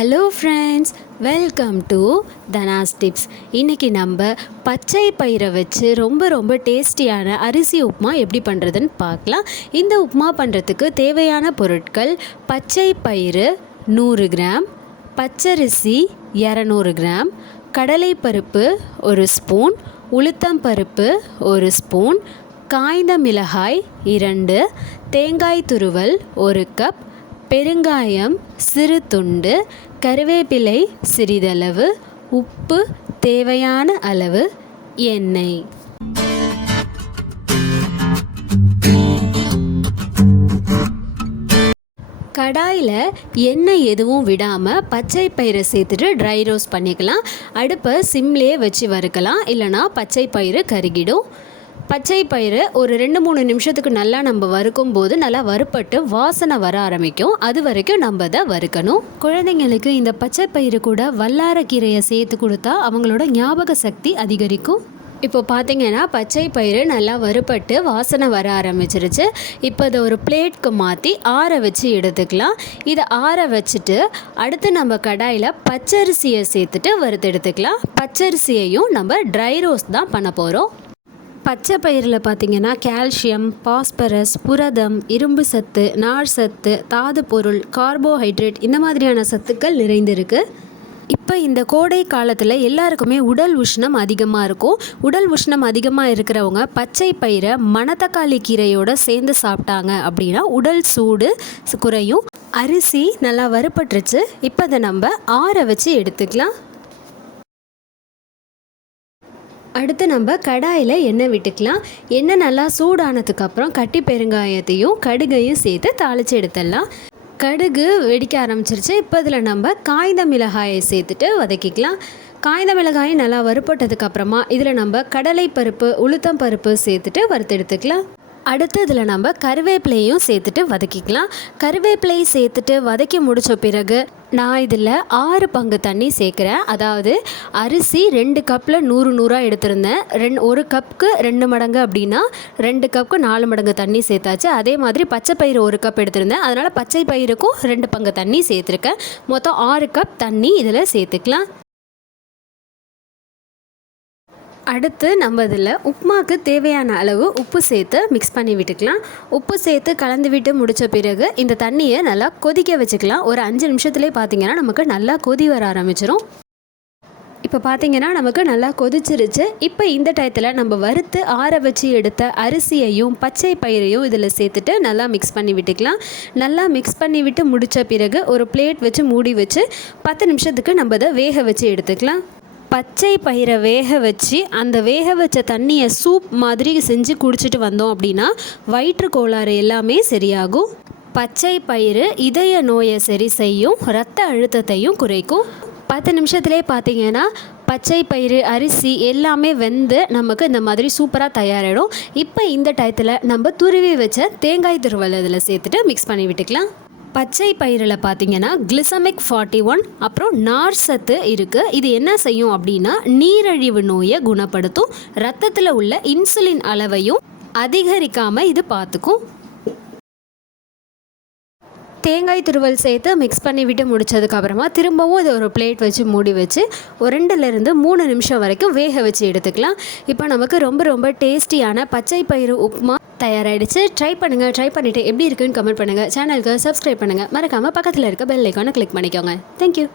Hello friends welcome to Dhana's tips இன்றைக்கி நம்ம பச்சை பயிரை வச்சு ரொம்ப ரொம்ப டேஸ்டியான அரிசி உப்புமா எப்படி பண்ணுறதுன்னு பார்க்கலாம். இந்த உப்புமா பண்ணுறதுக்கு தேவையான பொருட்கள் பச்சை பயிறு நூறு கிராம் பச்சரிசி இரநூறு கிராம் கடலைப்பருப்பு ஒரு ஸ்பூன் உளுத்தம்பருப்பு ஒரு ஸ்பூன் காய்ந்த மிளகாய் இரண்டு தேங்காய் துருவல் ஒரு கப் பெருங்காயம் சிறு துண்டு கருவேப்பிலை சிறிதளவு உப்பு தேவையான அளவு எண்ணெய். கடாயில் எண்ணெய் எதுவும் விடாமல் பச்சை பயிரை சேர்த்துட்டு ட்ரை ரோஸ்ட் பண்ணிக்கலாம். அடுப்பை சிம்லேயே வச்சு வறுக்கலாம். இல்லைனா பச்சை பயிறு கருகிடும். பச்சை பயிறு ஒரு ரெண்டு மூணு நிமிஷத்துக்கு நல்லா நம்ம வறுக்கும் போது நல்லா வறுப்பட்டு வாசனை வர ஆரம்பிக்கும். அது வரைக்கும் நம்ம அதை வறுக்கணும். குழந்தைங்களுக்கு இந்த பச்சை பயிறு கூட வல்லாரக்கீரையை சேர்த்து கொடுத்தா அவங்களோட ஞாபக சக்தி அதிகரிக்கும். இப்போ பார்த்தீங்கன்னா பச்சை பயிறு நல்லா வறுபட்டு வாசனை வர ஆரம்பிச்சிருச்சு. இப்போ அதை ஒரு பிளேட்க்கு மாற்றி ஆற வச்சு எடுத்துக்கலாம். இதை ஆற வச்சுட்டு அடுத்து நம்ம கடாயில் பச்சரிசியை சேர்த்துட்டு வறுத்து எடுத்துக்கலாம். பச்சரிசியையும் நம்ம ட்ரை ரோஸ்ட் தான் பண்ண போகிறோம் பச்சை பயிரில் பார்த்திங்கன்னா கால்சியம் பாஸ்பரஸ் புரதம் இரும்பு சத்து நார் சத்து தாது பொருள் கார்போஹைட்ரேட் இந்த மாதிரியான சத்துக்கள் நிறைந்திருக்கு. இப்போ இந்த கோடை காலத்தில் எல்லாருக்குமே உடல் உஷ்ணம் அதிகமாக இருக்கும். உடல் உஷ்ணம் அதிகமாக இருக்கிறவங்க பச்சை பயிரை மணத்தக்காளி கீரையோட சேர்ந்து சாப்பிட்டாங்க அப்படின்னா உடல் சூடு குறையும். அரிசி நல்லா வறுபட்டுருச்சு. இப்போ அதை நம்ம ஆற வச்சு எடுத்துக்கலாம். அடுத்து நம்ம கடாயில் எண்ணெய் விட்டுக்கலாம். எண்ணெய் நல்லா சூடானதுக்கப்புறம் கட்டி பெருங்காயத்தையும் கடுகையும் சேர்த்து தாளித்து எடுத்துடலாம். கடுகு வெடிக்க ஆரம்பிச்சிருச்சு. இப்போ இதில் நம்ம காய்ந்த மிளகாயை சேர்த்துட்டு வதக்கிக்கலாம். காய்ந்த மிளகாயை நல்லா வறுப்பட்டதுக்கப்புறமா இதில் நம்ம கடலை பருப்பு உளுத்தம் பருப்பு சேர்த்துட்டு வறுத்து எடுத்துக்கலாம் அடுத்து இதில் நம்ம கருவேப்பிலையும் சேர்த்துட்டு வதக்கிக்கலாம். கருவேப்பிலையை சேர்த்துட்டு வதக்கி முடித்த பிறகு நான் இதில் ஆறு பங்கு தண்ணி சேர்க்குறேன். அதாவது அரிசி ரெண்டு கப்பில் நூறு நூறாக எடுத்திருந்தேன். ரெண்டு ஒரு கப்புக்கு ரெண்டு மடங்கு அப்படின்னா ரெண்டு கப்புக்கு நாலு மடங்கு தண்ணி சேர்த்தாச்சு. அதே மாதிரி பச்சை பயிறு ஒரு கப் எடுத்திருந்தேன். அதனால் பச்சை பயிருக்கும் ரெண்டு பங்கு தண்ணி சேர்த்துருக்கேன். மொத்தம் ஆறு கப் தண்ணி இதில் சேர்த்துக்கலாம். அடுத்து நம்ம இதில் உப்புமாவுக்கு தேவையான அளவு உப்பு சேர்த்து மிக்ஸ் பண்ணி விட்டுக்கலாம். உப்பு சேர்த்து கலந்து விட்டு முடித்த பிறகு இந்த தண்ணியை நல்லா கொதிக்க வச்சுக்கலாம். ஒரு அஞ்சு நிமிஷத்துலேயே பார்த்தீங்கன்னா நமக்கு நல்லா கொதி வர ஆரம்பிச்சிடும் இப்போ பார்த்தீங்கன்னா நமக்கு நல்லா கொதிச்சிருச்சு. இப்போ இந்த டயத்தில் நம்ம வறுத்து ஆற வச்சு எடுத்த அரிசியையும் பச்சை பயிரையும் இதில் சேர்த்துட்டு நல்லா மிக்ஸ் பண்ணி விட்டுக்கலாம். நல்லா மிக்ஸ் பண்ணி விட்டு முடித்த பிறகு ஒரு பிளேட் வச்சு மூடி வச்சு பத்து நிமிஷத்துக்கு நம்ம இதை வேக வச்சு எடுத்துக்கலாம். பச்சை பயிரை வேக வச்சு அந்த வேக வச்ச தண்ணியை சூப் மாதிரி செஞ்சு குடிச்சிட்டு வந்தோம் அப்படின்னா வயிற்று கோளாறு எல்லாமே சரியாகும். பச்சை பயிறு இதய நோயை சரி செய்யும் இரத்த அழுத்தத்தையும் குறைக்கும். பத்து நிமிஷத்துலேயே பார்த்தீங்கன்னா பச்சை பயிறு அரிசி எல்லாமே வெந்து நமக்கு இந்த மாதிரி சூப்பராக தயாராகிடும் இப்போ இந்த டயத்தில் நம்ம துருவி வச்ச தேங்காய் துருவல் இதில் சேர்த்துட்டு மிக்ஸ் பண்ணி விட்டுக்கலாம். பச்சை பயிரில் பார்த்தீங்கன்னா கிளிசமிக் ஃபார்ட்டி ஒன் அப்புறம் நார் சத்து இருக்குது இது என்ன செய்யும் அப்படின்னா நீரழிவு நோயை குணப்படுத்தும். ரத்தத்தில் உள்ள இன்சுலின் அளவையும் அதிகரிக்காமல் இது பார்த்துக்கும் தேங்காய் துருவல் சேர்த்து மிக்ஸ் பண்ணிவிட்டு முடித்ததுக்கப்புறமா முடிச்சதுக்கப்புறமா திரும்பவும் இதை ஒரு பிளேட் வச்சு மூடி வச்சு ஒரு ரெண்டுலேருந்து மூணு நிமிஷம் வரைக்கும் வேக வச்சு எடுத்துக்கலாம். இப்போ நமக்கு ரொம்ப ரொம்ப டேஸ்டியான பச்சை பயிறு உப்புமா தயாராகிடுச்சு ட்ரை பண்ணுங்கள் ட்ரை பண்ணிவிட்டு எப்படி இருக்குன்னு கமெண்ட் பண்ணுங்கள் சேனலுக்கு சப்ஸ்கிரைப் பண்ணுங்கள் மறக்காமல் பக்கத்தில் இருக்க பெல் ஐக்கானை கிளிக் பண்ணிக்கோங்க. தேங்க்யூ